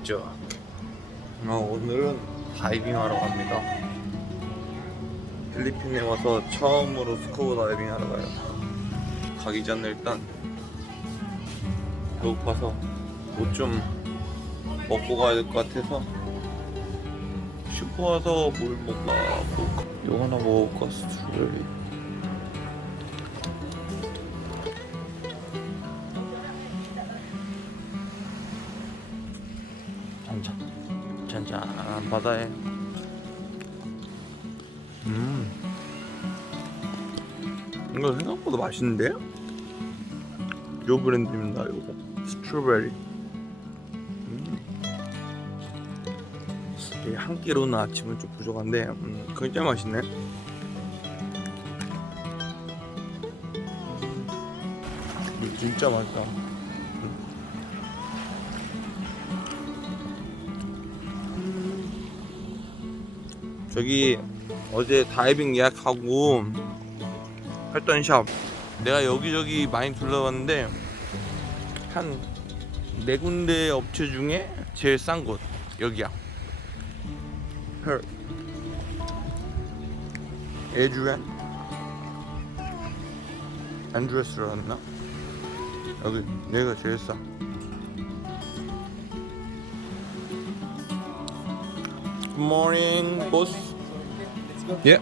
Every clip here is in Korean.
같죠? 어, 오늘은 다이빙 하러 갑니다. 필리핀에 와서 처음으로 스쿠버 다이빙 하러 가요. 가기 전에 일단 배고파서 뭐 좀 먹고 가야 될 것 같아서 슈퍼 와서 뭘 먹까 볼까? 이거 하나 먹을까 스트 바다에. 음. 이거 생각보다 맛있는데? 요 브랜드입니다 요거. 스트로베리. 음. 한 끼로는 아침은 좀 부족한데 음, 굉장히 맛있네. 진짜 맛있다 저기 어제 다이빙 예약하고 했던 샵. 내가 여기저기 많이 둘러봤는데 한 네 군데 업체 중에 제일 싼 곳 여기야. 헐. 에듀엔 안드레스로 했나? 여기 내가 제일 싸. Morning, boss. Yeah.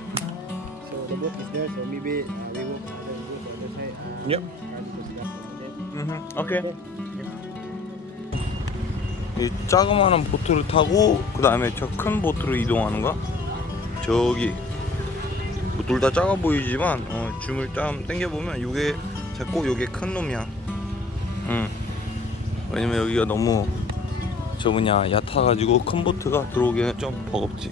So the boat is there, so maybe uh, we will go to the other side. Uh, Yep. Mm-hmm. Okay. 이 자그마한 보트를 타고 그 다음에 저 큰 보트로 이동하는 거 저기 뭐둘다 작아 보이지만 어, 줌을 좀 당겨 보면 요게 작고 요게 큰 놈이야. 응. 왜냐면 여기가 너무 저 뭐냐 얕아가지고 큰 보트가 들어오기에는 좀 버겁지.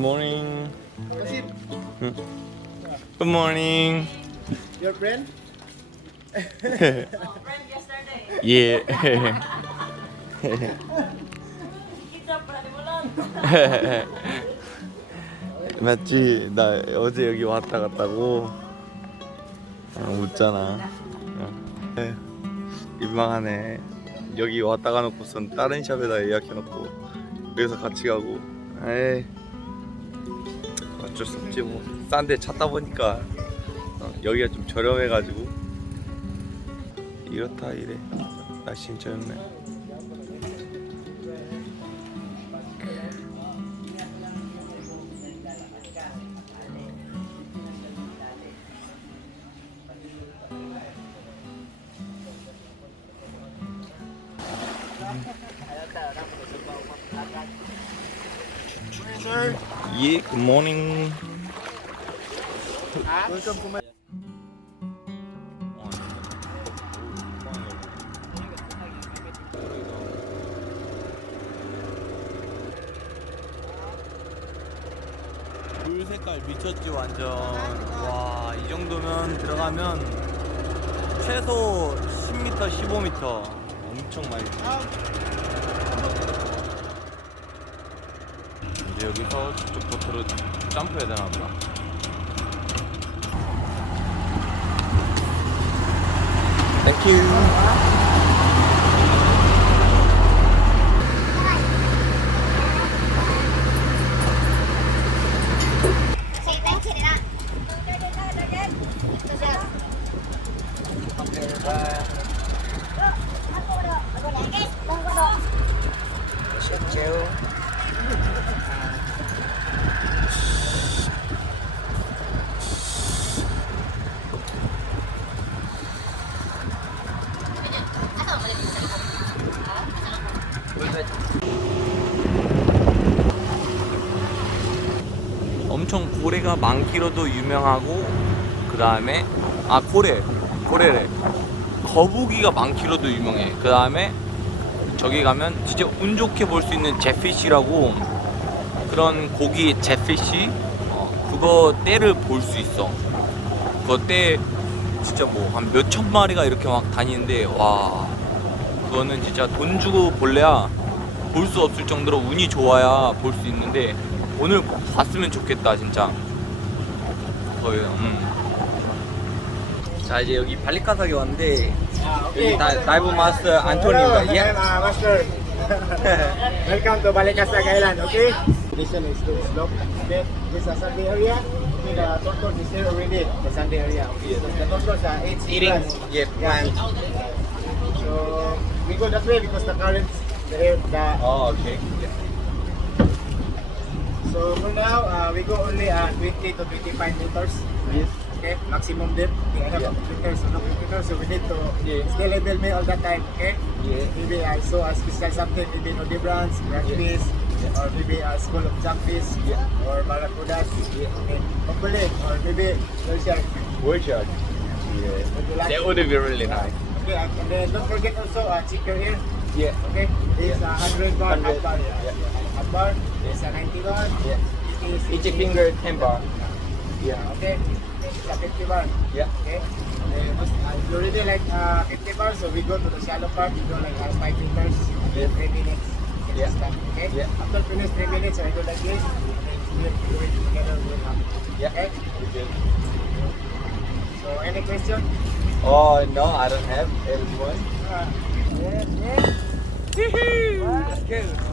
Morning. 응. Good morning. Your friend? friend yesterday. 예. Kita pernah di Bolon. 맞지? 나 어제 여기 왔다 갔다고 어, 웃잖아. 어. 에휴, 민망하네. 여기 왔다 가 놓고선 다른 샵에다 예약해놓고 그래서 같이 가고. 에이 어쩔 수 없지 뭐. 싼 데 찾다 보니까 어, 여기가 좀 저렴해가지고 이렇다 이래. 날씨 진짜 좋네. 예, good morning. 물 색깔 미쳤지 완전. 와, 이 정도면 들어가면 최소 10m, 15m 엄청 많이. 여기서 저쪽 보트로 점프해야 되나 보다. 땡큐. 엄청 고래가 많기로도 유명하고 그 다음에 아 고래 고래래. 거북이가 많기로도 유명해. 그 다음에 저기 가면 진짜 운 좋게 볼 수 있는 제피시라고 그런 고기 제피시 어, 그거 떼를 볼 수 있어. 그거 떼 진짜 뭐 한 몇 천 마리가 이렇게 막 다니는데 와. 그거는 진짜 돈 주고 볼래야 볼 수 없을 정도로 운이 좋아야 볼 수 있는데 오늘 봤으면 좋겠다 진짜 거의 음. 자 이제 여기 발리카사기 왔는데 Ah, 여기 다, 다이브 마스터 안토니입니다. 예. Uh. Welcome to Balikasag Island, okay? This one is to slope, okay? This is a Sunday area. Okay, the tortoise is here already, the Sunday area. Okay, the tortoise are eats Eating yeah, plant. So we go that way because the currents, the the 어 오케이. So for now, uh, we go only uh, 20 to 25 meters. Yes. Okay, maximum depth. We have Yeah. a computer, so no computer, so we need to Yeah. stay level me all the time. Okay. Yeah. Maybe I saw a special something, maybe nudibranch, rugby's, or maybe a school of jumpfish, Yeah. or barracudas. Yeah. Okay. Hopefully, or maybe shark. World shot. Would you like? That would be really nice. Okay, and then don't forget also uh, check your ear. Yeah. Okay, it's Yeah. a 100 bar, 100, half bar. yeah. Half bar, it's a 90 bar. Yeah. It is Each finger ten bar. Yeah. Okay, it's a 50 bar. Yeah. Okay. Then, uh, you really like uh, 50 bars, so we go to the shallow part, we go like uh, 5 meters, Yeah. 3 minutes. Yeah. done, Okay? Yeah. After finish 3 minutes, I go like this, and then we do it together with up. Yeah. Okay? So, any question? Oh no, I don't have everyone. Uh, yes, yes. Let's go.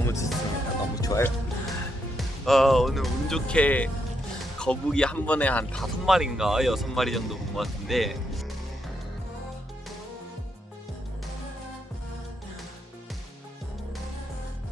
너무 좋습니다. 너무 좋아요. 어, 오늘 운 좋게 거북이 한 번에 한 다섯 마리인가 여섯 마리 정도 본 것 같은데